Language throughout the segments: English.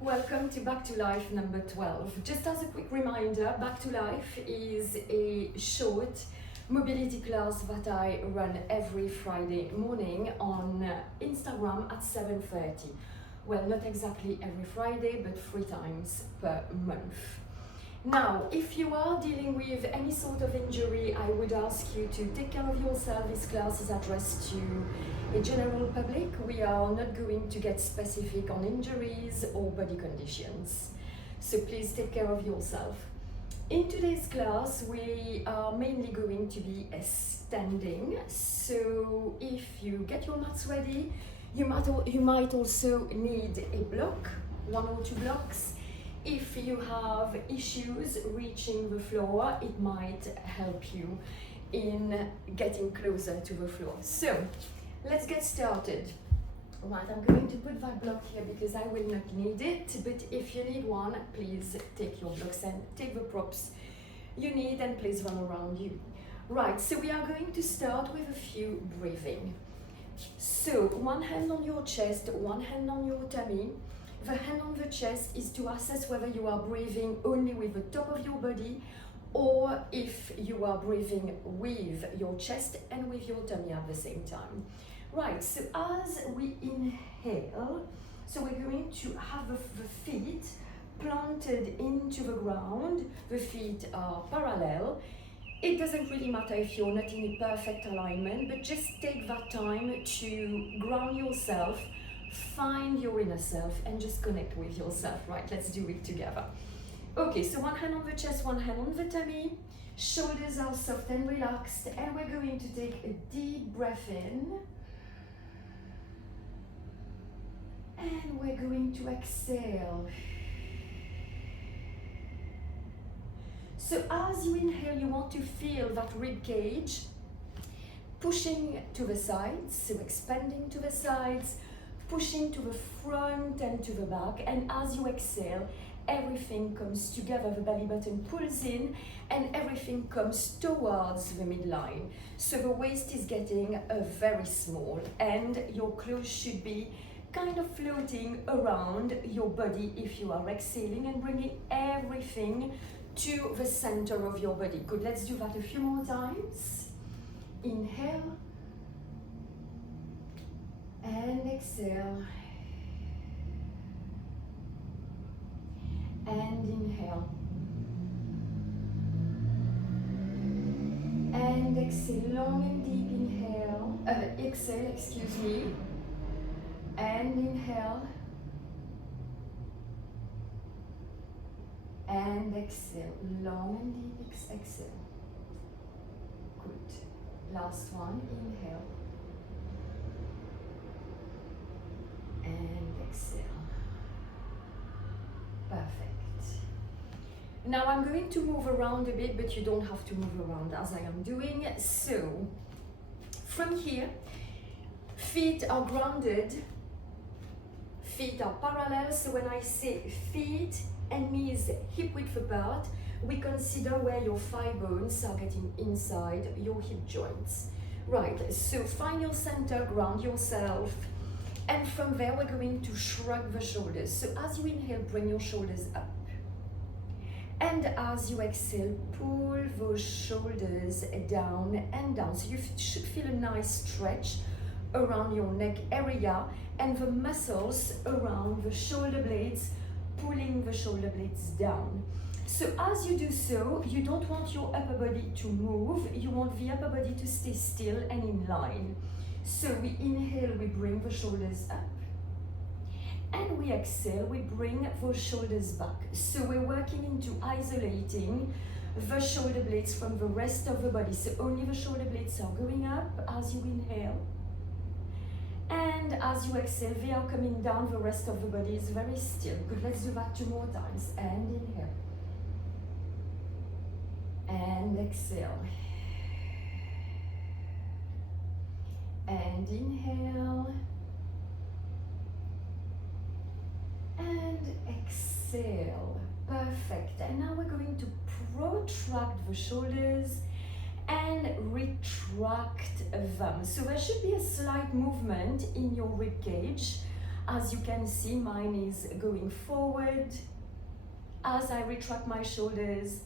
Welcome to Back to Life number 12. Just as a quick reminder, Back to Life is a short mobility class that I run every Friday morning on Instagram at 7:30. Well, not exactly every Friday, but 3 times per month. Now, if you are dealing with any sort of injury, I would ask you to take care of yourself. This class is addressed to a general public. We are not going to get specific on injuries or body conditions. So please take care of yourself. In today's class, we are mainly going to be standing. So if you get your mats ready, you might also need a block, 1 or 2 blocks. If you have issues reaching the floor, it might help you in getting closer to the floor. So let's get started. Right, I'm going to put that block here because I will not need it, but if you need one, please take your blocks and take the props you need and place them around you. Right, so we are going to start with a few breathing. So 1 hand on your chest, 1 hand on your tummy. The hand on the chest is to assess whether you are breathing only with the top of your body or if you are breathing with your chest and with your tummy at the same time. Right, so as we inhale, so we're going to have the feet planted into the ground. The feet are parallel. It doesn't really matter if you're not in a perfect alignment, but just take that time to ground yourself, find your inner self, and just connect with yourself. Right, let's do it together. Okay, so 1 hand on the chest, 1 hand on the tummy. Shoulders are soft and relaxed, and we're going to take a deep breath in. And we're going to exhale. So as you inhale, you want to feel that rib cage pushing to the sides, so expanding to the sides, pushing to the front and to the back, and as you exhale, everything comes together, the belly button pulls in, and everything comes towards the midline. So the waist is getting very small, and your clothes should be kind of floating around your body if you are exhaling, and bringing everything to the center of your body. Good, let's do that a few more times. Inhale. And exhale. And inhale. And exhale, long and deep inhale. Exhale, excuse me. And inhale. And exhale, long and deep exhale. Good. Last one, inhale. And exhale. Perfect. Now I'm going to move around a bit, but you don't have to move around as I am doing. So from here, feet are grounded, feet are parallel. So when I say feet and knees hip width apart, we consider where your thigh bones are getting inside your hip joints. Right, so find your center, ground yourself. And from there, we're going to shrug the shoulders. So as you inhale, bring your shoulders up. And as you exhale, pull those shoulders down and down. So you should feel a nice stretch around your neck area and the muscles around the shoulder blades, pulling the shoulder blades down. So as you do so, you don't want your upper body to move. You want the upper body to stay still and in line. So we inhale, we bring the shoulders up. And we exhale, we bring those shoulders back. So we're working into isolating the shoulder blades from the rest of the body. So only the shoulder blades are going up as you inhale. And as you exhale, they are coming down. The rest of the body is very still. Good, let's do that 2 more times. And inhale. And exhale. And inhale. And exhale. Perfect. And now we're going to protract the shoulders and retract them. So there should be a slight movement in your rib cage As you can see, mine is going forward as I retract my shoulders,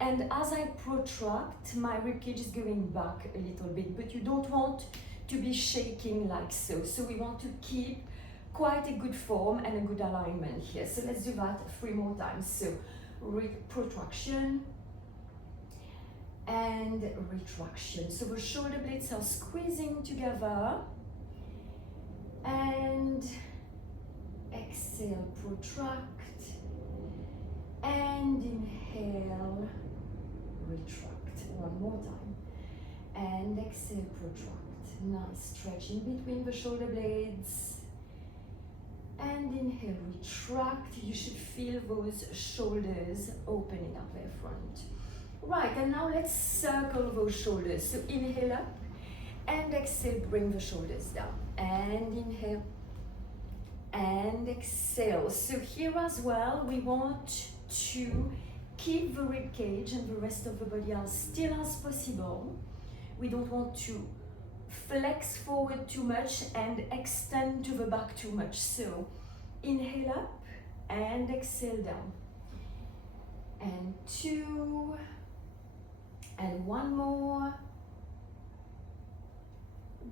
and as I protract, my ribcage is going back a little bit, but you don't want to be shaking like so. So we want to keep quite a good form and a good alignment here. So let's do that 3 more times. So protraction and retraction. So the shoulder blades are squeezing together, and exhale, protract, and inhale, retract. One more time, and exhale, protract. Nice stretch in between the shoulder blades, and inhale, retract. You should feel those shoulders opening up their front. Right, and now let's circle those shoulders. So inhale up, and exhale, bring the shoulders down, and inhale, and exhale. So here as well, we want to keep the rib cage and the rest of the body as still as possible. We don't want to flex forward too much and extend to the back too much. So inhale up and exhale down, and 2, and 1 more.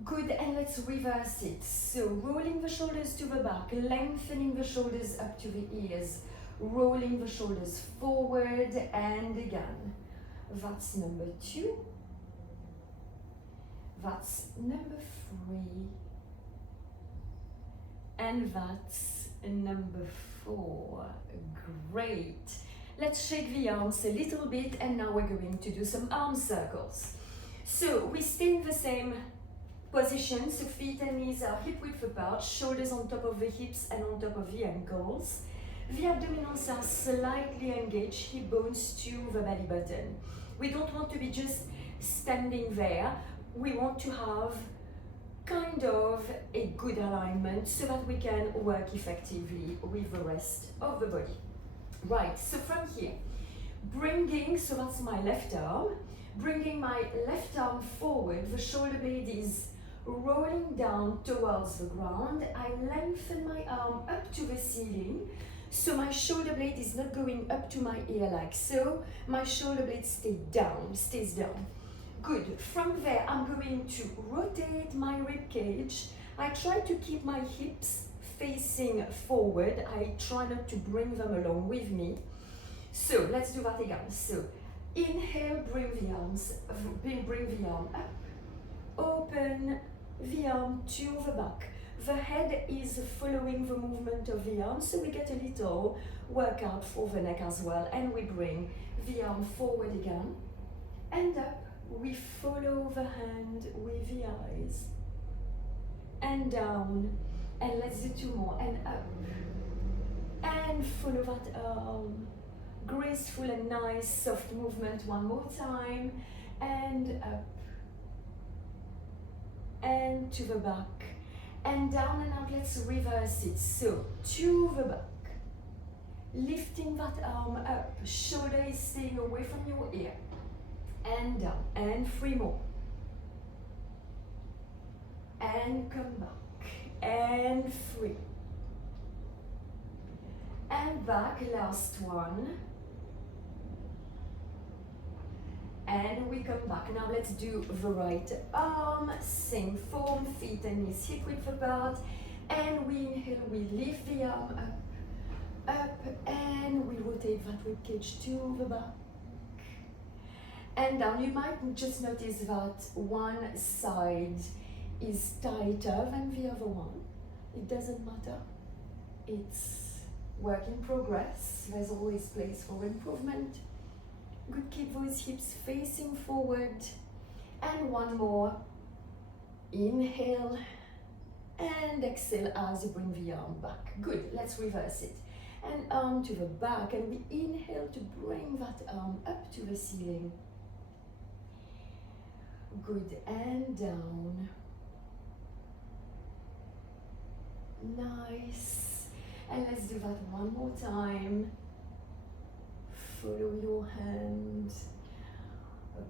Good, and let's reverse it. So rolling the shoulders to the back, lengthening the shoulders up to the ears, rolling the shoulders forward, and again. That's number 2. That's number 3. And that's number 4. Great. Let's shake the arms a little bit, and now we're going to do some arm circles. So we stay in the same position, so feet and knees are hip width apart, shoulders on top of the hips and on top of the ankles. The abdominals are slightly engaged, hip bones to the belly button. We don't want to be just standing there. We want to have kind of a good alignment so that we can work effectively with the rest of the body. Right, so from here, bringing, so that's my left arm, bringing my left arm forward, the shoulder blade is rolling down towards the ground. I lengthen my arm up to the ceiling, so my shoulder blade is not going up to my ear like so. My shoulder blade stays down. Good. From there, I'm going to rotate my rib cage. I try to keep my hips facing forward. I try not to bring them along with me. So let's do that again. So inhale, bring the arm up. Open the arm to the back. The head is following the movement of the arm, so we get a little workout for the neck as well. And we bring the arm forward again, and up. We follow the hand with the eyes, and down, and let's do 2 more, and up, and follow that arm. Graceful and nice, soft movement. 1 more time, and up, and to the back, and down and out. Let's reverse it. So to the back, lifting that arm up, shoulder is staying away from your ear, and down, and 3 more, and come back, and 3, and back, last one, and we come back. Now let's do the right arm, same form, feet and knees hip width apart, and we inhale, we lift the arm up, and we rotate that rib cage to the back, and down. You might just notice that one side is tighter than the other one. It doesn't matter. It's work in progress. There's always place for improvement. Good, keep those hips facing forward. And 1 more. Inhale and exhale as you bring the arm back. Good, let's reverse it. And arm to the back, and we inhale to bring that arm up to the ceiling. Good, and down. Nice. And let's do that 1 more time. Follow your hand.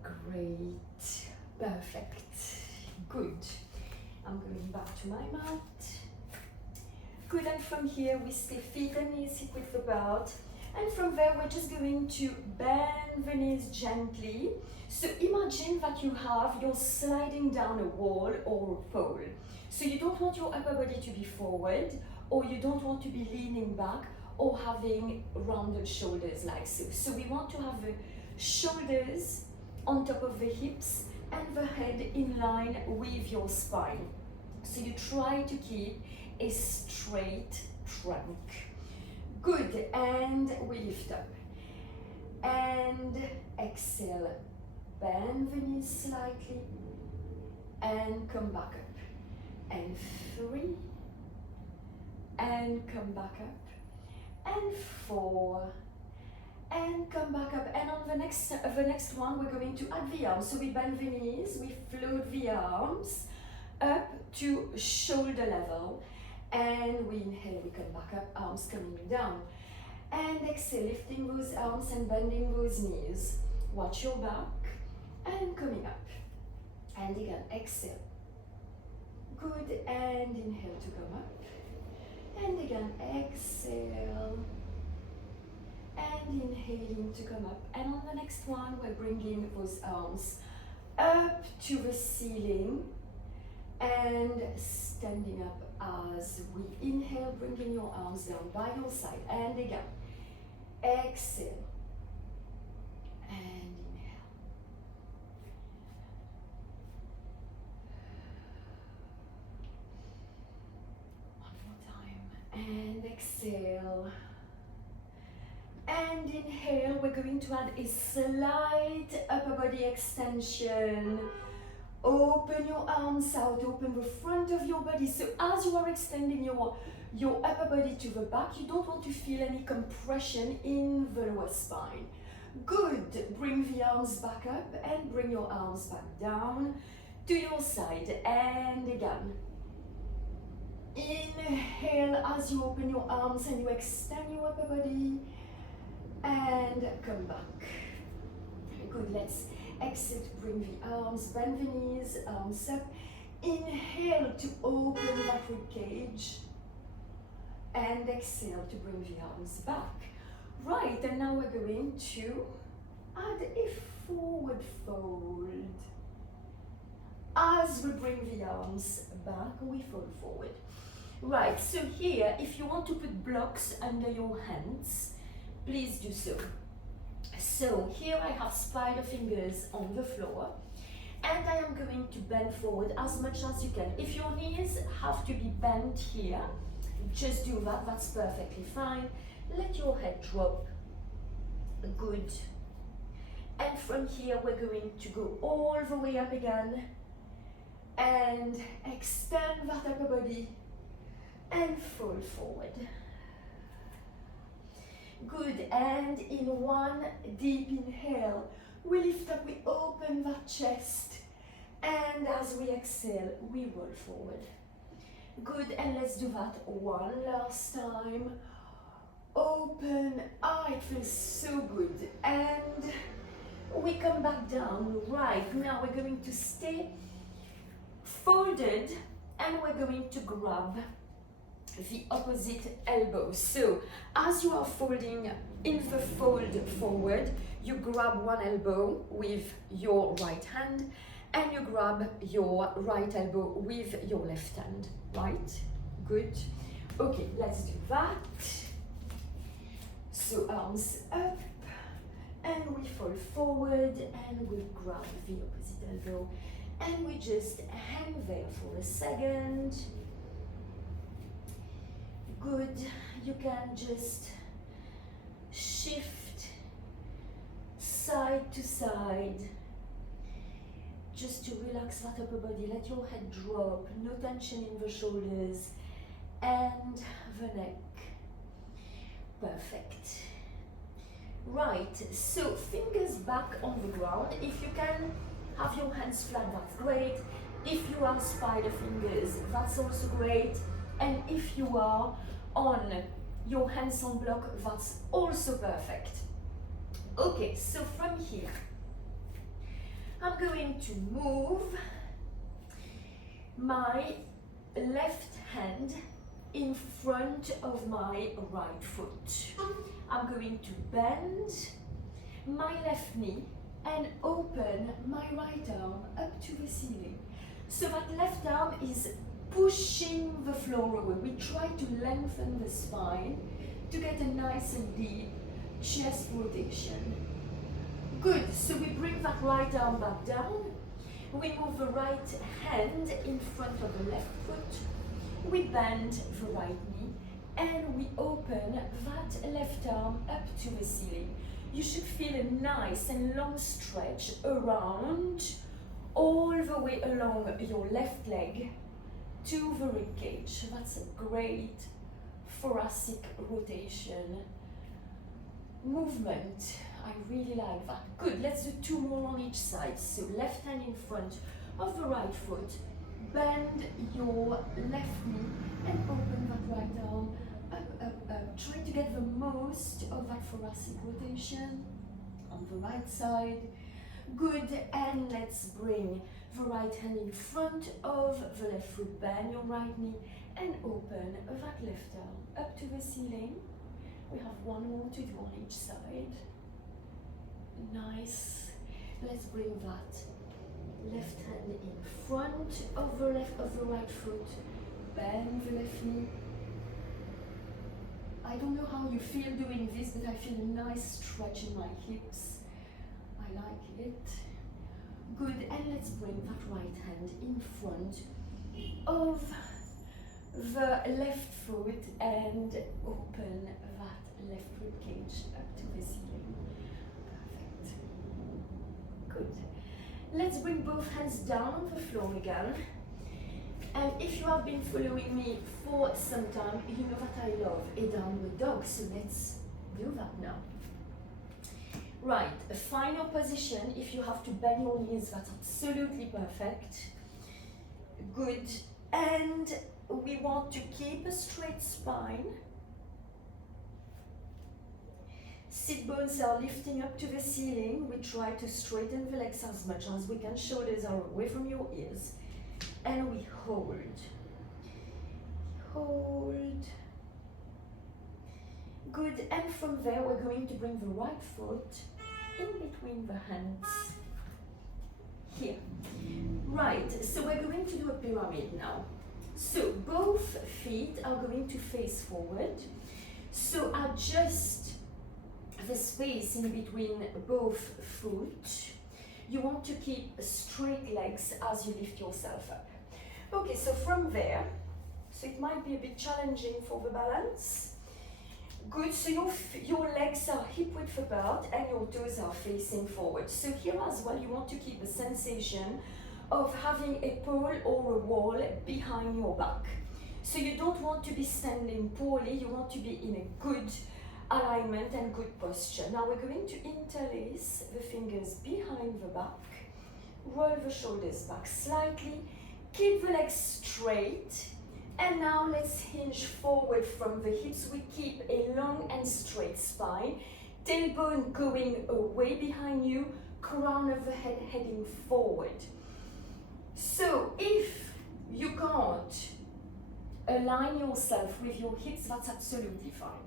Great. Perfect. Good. I'm going back to my mat. Good, and from here we stay feet and knees hip width apart. And from there we're just going to bend the knees gently. So imagine that you're sliding down a wall or a pole. So you don't want your upper body to be forward, or you don't want to be leaning back or having rounded shoulders like so. So we want to have the shoulders on top of the hips and the head in line with your spine. So you try to keep a straight trunk. Good, and we lift up. And exhale, bend the knees slightly and come back up. And 3, and come back up. And 4, and come back up. And on the next one, we're going to add the arms. So we bend the knees, we float the arms up to shoulder level. And we inhale, we come back up, arms coming down. And exhale, lifting those arms and bending those knees. Watch your back and coming up. And again, exhale. Good, and inhale to come up. And again, exhale. And inhaling to come up. And on the next one, we're bringing those arms up to the ceiling and standing up as we inhale, bringing your arms down by your side. And again, exhale and inhale. One more time. And exhale. And inhale, we're going to add a slight upper body extension. Open your arms out, open the front of your body. So as you are extending your upper body to the back, you don't want to feel any compression in the lower spine. Good, bring the arms back up and bring your arms back down to your side. And again, inhale as you open your arms and you extend your upper body and come back. Good, let's exhale to bring the arms, bend the knees, arms up. Inhale to open that rib cage. And exhale to bring the arms back. Right, and now we're going to add a forward fold. As we bring the arms back, we fold forward. Right, so here, if you want to put blocks under your hands, please do so. So here I have spider fingers on the floor, and I am going to bend forward as much as you can. If your knees have to be bent here, just do that, that's perfectly fine. Let your head drop. Good. And from here we're going to go all the way up again and extend that upper body and fold forward. Good, and in one deep inhale, we lift up, we open that chest, and as we exhale, we roll forward. Good, and let's do that one last time. Open, it feels so good, and we come back down. Right, now we're going to stay folded, and we're going to grab the opposite elbow. So as you are folding in the fold forward, you grab one elbow with your right hand and you grab your right elbow with your left hand. Right? Good. Okay, let's do that. So arms up and we fold forward and we grab the opposite elbow and we just hang there for a second. Good, you can just shift side to side just to relax that upper body. Let your head drop, no tension in the shoulders and the neck. Perfect. Right, so fingers back on the ground. If you can have your hands flat, that's great. If you are spider fingers, that's also great. And if you are on your hands on block, that's also perfect. Okay, so from here, I'm going to move my left hand in front of my right foot. I'm going to bend my left knee and open my right arm up to the ceiling. So that left arm is pushing the floor away. We try to lengthen the spine to get a nice and deep chest rotation. Good, so we bring that right arm back down. We move the right hand in front of the left foot. We bend the right knee and we open that left arm up to the ceiling. You should feel a nice and long stretch around, all the way along your left leg to the rib cage. That's a great thoracic rotation movement. I really like that. Good, let's do 2 more on each side. So left hand in front of the right foot, bend your left knee and open that right arm up, up, up. Try to get the most of that thoracic rotation on the right side. Good, and let's bring the right hand in front of the left foot, bend your right knee and open that left arm up to the ceiling. We have 1 more to do on each side. Nice. Let's bring that left hand in front of the right foot, bend the left knee. I don't know how you feel doing this, but I feel a nice stretch in my hips. I like it. Good, and let's bring that right hand in front of the left foot and open that left rib cage up to the ceiling. Perfect. Good. Let's bring both hands down on the floor again. And if you have been following me for some time, you know that I love a downward dog, so let's do that now. Right, a final position. If you have to bend your knees, that's absolutely perfect. Good, and we want to keep a straight spine. Sit bones are lifting up to the ceiling. We try to straighten the legs as much as we can. Shoulders are away from your ears. And we hold. Hold. Good, and from there we're going to bring the right foot in between the hands. Here. Right, so we're going to do a pyramid now. So both feet are going to face forward. So adjust the space in between both foot. You want to keep straight legs as you lift yourself up. Okay, so from there, so it might be a bit challenging for the balance. Good, so your legs are hip width apart and your toes are facing forward. So here as well, you want to keep the sensation of having a pole or a wall behind your back. So you don't want to be standing poorly, you want to be in a good alignment and good posture. Now we're going to interlace the fingers behind the back, roll the shoulders back slightly, keep the legs straight, and now let's hinge forward from the hips. We keep a long and straight spine, tailbone going away behind you, crown of the head heading forward. So if you can't align yourself with your hips, that's absolutely fine.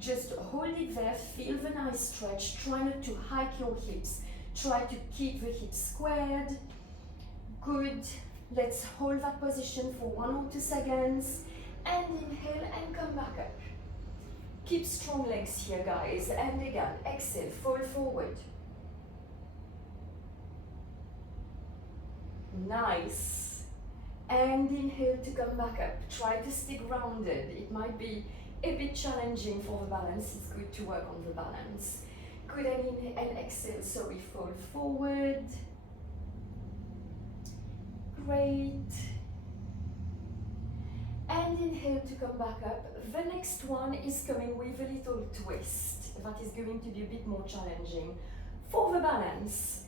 Just hold it there, feel the nice stretch, try not to hike your hips, try to keep the hips squared. Good, let's hold that position for 1 or 2 seconds, and inhale and come back up. Keep strong legs here, guys, and again, exhale, fold forward. Nice, and inhale to come back up. Try to stay grounded. It might be a bit challenging for the balance. It's good to work on the balance. Good, and inhale and exhale, sorry, fold forward. Great. And inhale to come back up. The next one is coming with a little twist. That is going to be a bit more challenging for the balance.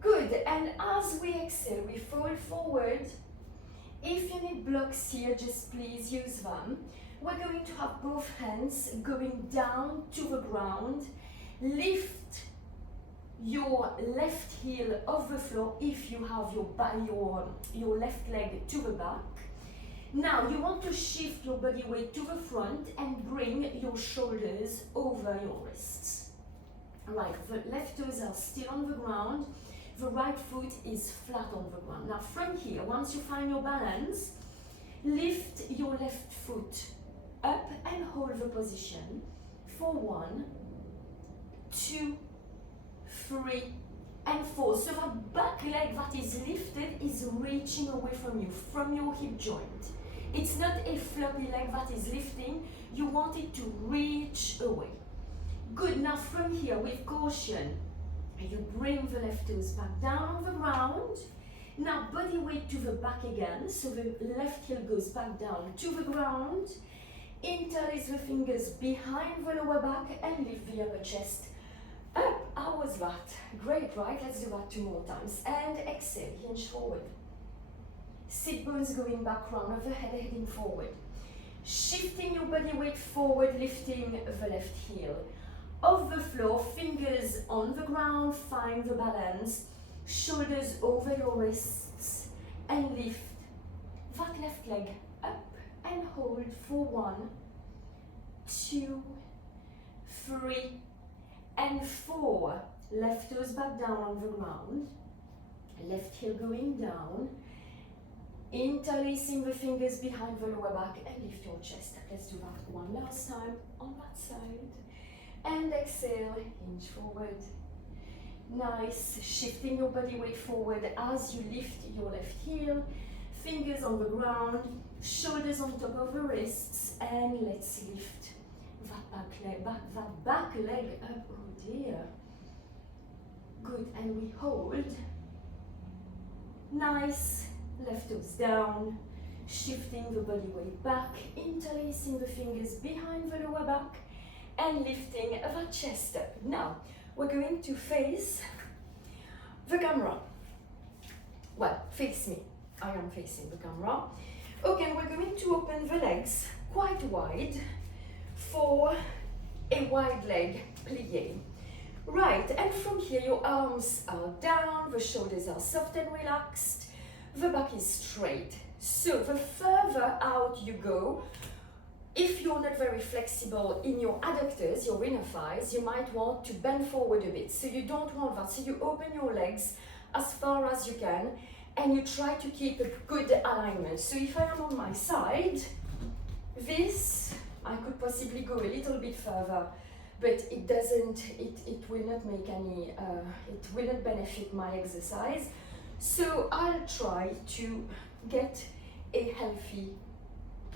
Good, and as we exhale, we fold forward. If you need blocks here, just please use them. We're going to have both hands going down to the ground. Lift your left heel off the floor if you have your left leg to the back. Now you want to shift your body weight to the front and bring your shoulders over your wrists. Right, the left toes are still on the ground, the right foot is flat on the ground. Now from here, once you find your balance, lift your left foot up and hold the position for 1, 2, 3, and 4. So that back leg that is lifted is reaching away from you, from your hip joint. It's not a floppy leg that is lifting, you want it to reach away. Good, now from here, with caution, you bring the left toes back down on the ground. Now body weight to the back again, so the left heel goes back down to the ground. Interlace the fingers behind the lower back and lift the upper chest up. How was that? Great, right? Let's do that 2 more times. And exhale, hinge forward. Sit bones going back round of the head heading forward. Shifting your body weight forward, lifting the left heel. Off the floor, fingers on the ground, find the balance. Shoulders over your wrists and lift that left leg up and hold for 1, 2, 3, and 4. Left toes back down on the ground. Left heel going down. Interlacing the fingers behind the lower back and lift your chest up. Let's do that one last time on that side. And exhale, hinge forward. Nice, shifting your body weight forward as you lift your left heel. Fingers on the ground, shoulders on top of the wrists, and let's lift that back leg up. Oh dear. Good, and we hold. Nice. Left toes down, shifting the body weight back, interlacing the fingers behind the lower back, and lifting the chest up. Now, we're going to face the camera. Well, face me. I am facing the camera. Okay, we're going to open the legs quite wide for a wide leg plie. Right, and from here, your arms are down, the shoulders are soft and relaxed. The back is straight. So the further out you go, if you're not very flexible in your adductors, your inner thighs, you might want to bend forward a bit. So you don't want that. So you open your legs as far as you can and you try to keep a good alignment. So if I am on my side, this, I could possibly go a little bit further, but it doesn't, it will not make any, it will not benefit my exercise. So I'll try to get a healthy,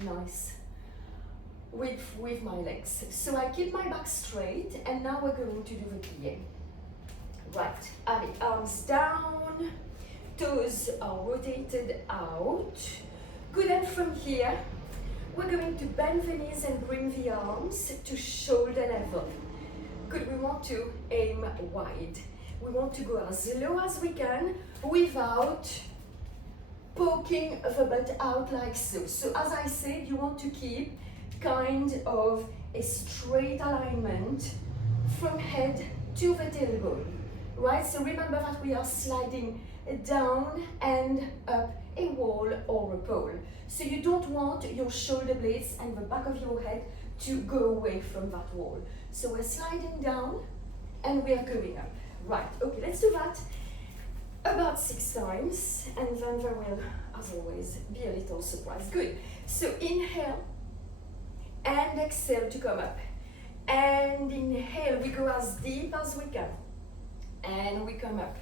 nice width with my legs. So I keep my back straight and now we're going to do the plie. Right, allez, arms down, toes are rotated out. Good, and from here, we're going to bend the knees and bring the arms to shoulder level. Good, we want to aim wide. We want to go as low as we can without poking the butt out like so. So as I said, you want to keep kind of a straight alignment from head to the tailbone, right? So remember that we are sliding down and up a wall or a pole. So you don't want your shoulder blades and the back of your head to go away from that wall. So we're sliding down and we are going up. Right, okay, let's do that about 6 times and then there will, as always, be a little surprise. Good, so inhale and exhale to come up. And inhale, we go as deep as we can. And we come up.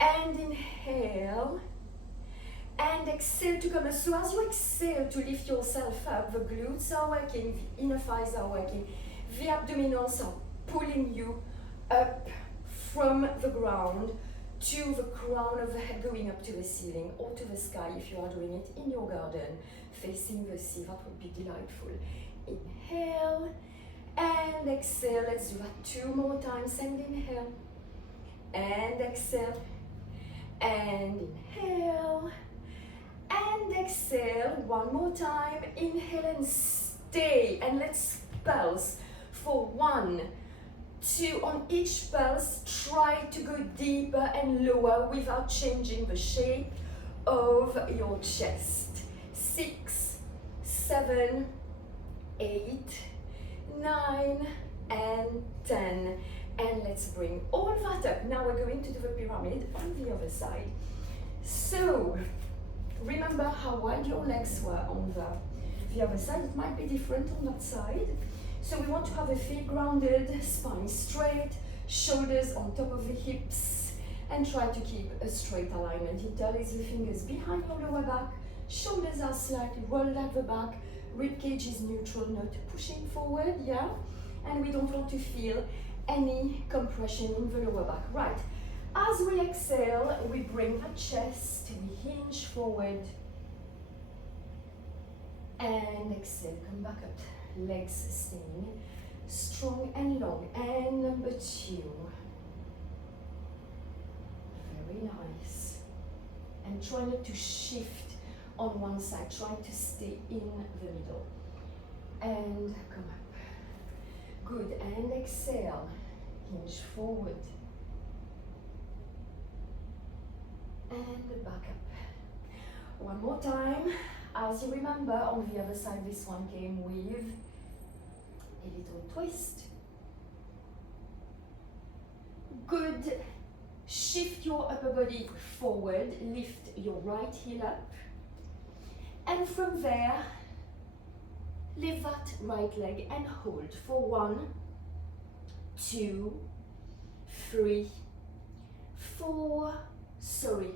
And inhale and exhale to come up. So as you exhale to lift yourself up, the glutes are working, the inner thighs are working, the abdominals are pulling you up from the ground to the crown of the head, going up to the ceiling or to the sky if you are doing it in your garden, facing the sea. That would be delightful. Inhale and exhale. Let's do that 2 more times. And inhale and exhale and inhale and exhale. 1 more time. Inhale and stay, and let's pulse for 1, 2. On each pulse, try to go deeper and lower without changing the shape of your chest. 6, 7, 8, 9, and 10. And let's bring all that up. Now we're going to do the pyramid on the other side. So, remember how wide your legs were on the other side. It might be different on that side. So we want to have the feet grounded, spine straight, shoulders on top of the hips, and try to keep a straight alignment. Interlace the fingers behind your lower back, shoulders are slightly rolled at the back, rib cage is neutral, not pushing forward, yeah? And we don't want to feel any compression in the lower back. Right, as we exhale, we bring the chest, we hinge forward, and exhale, come back up. Legs staying strong and long. And number 2. Very nice. And try not to shift on one side. Try to stay in the middle. And come up. Good. And exhale. Hinge forward. And back up. One more time. As you remember, on the other side, this one came with a little twist. Good. Shift your upper body forward, lift your right heel up. And from there, lift that right leg and hold for 1, 2, 3, 4. Sorry,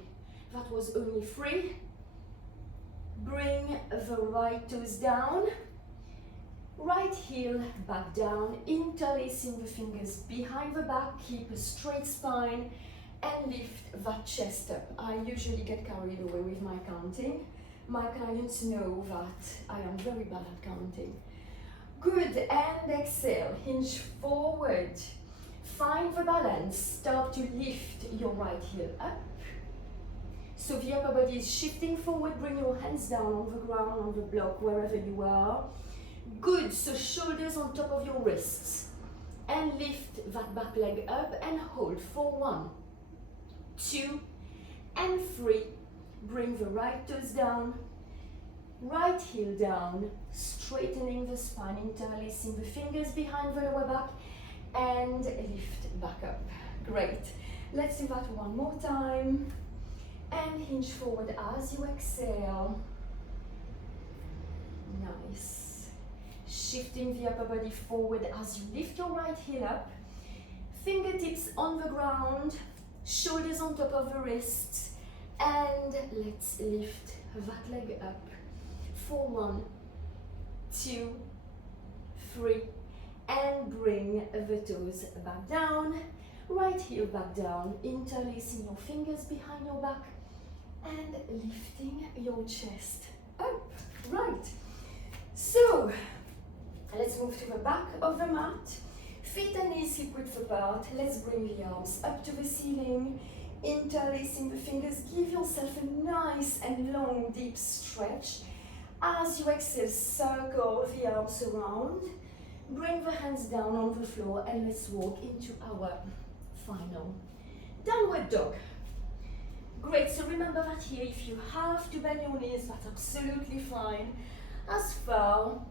that was only 3. Bring the right toes down, right heel back down, interlacing the fingers behind the back, keep a straight spine, and lift that chest up. I usually get carried away with my counting. My clients know that I am very bad at counting. Good, and exhale, hinge forward. Find the balance, start to lift your right heel up. So the upper body is shifting forward, bring your hands down on the ground, on the block, wherever you are. Good, so shoulders on top of your wrists. And lift that back leg up and hold for 1, 2, and 3. Bring the right toes down, right heel down, straightening the spine, interlacing the fingers behind the lower back, and lift back up. Great. Let's do that one more time. And hinge forward as you exhale. Nice. Shifting the upper body forward as you lift your right heel up. Fingertips on the ground, shoulders on top of the wrists. And let's lift that leg up for 1, 2, 3. And bring the toes back down. Right heel back down, interlacing your fingers behind your back. And lifting your chest up. Right. So, let's move to the back of the mat. Feet and knees hip width apart. Let's bring the arms up to the ceiling. Interlacing the fingers. Give yourself a nice and long, deep stretch. As you exhale, circle the arms around. Bring the hands down on the floor and let's walk into our final downward dog. Great, so remember that here, if you have to bend your knees, that's absolutely fine, as far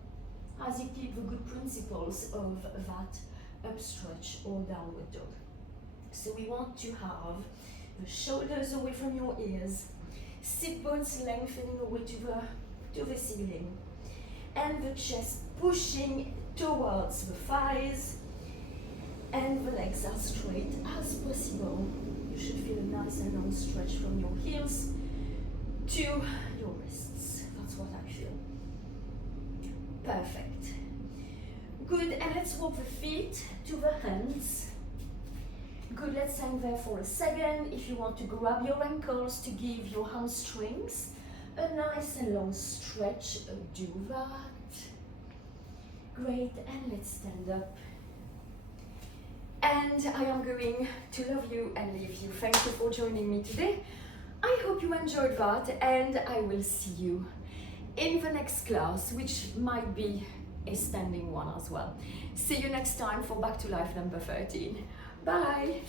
as you keep the good principles of that upstretch or downward dog. So we want to have the shoulders away from your ears, sit bones lengthening away to the ceiling, and the chest pushing towards the thighs, and the legs as straight as possible. You should feel a nice and long stretch from your heels to your wrists. That's what I feel. Perfect. Good, and let's walk the feet to the hands. Good, let's hang there for a second. If you want to grab your ankles to give your hamstrings a nice and long stretch, do that. Great, and let's stand up. And I am going to love you and leave you. Thank you for joining me today. I hope you enjoyed that, and I will see you in the next class, which might be a standing one as well. See you next time for Back to Life number 13. Bye!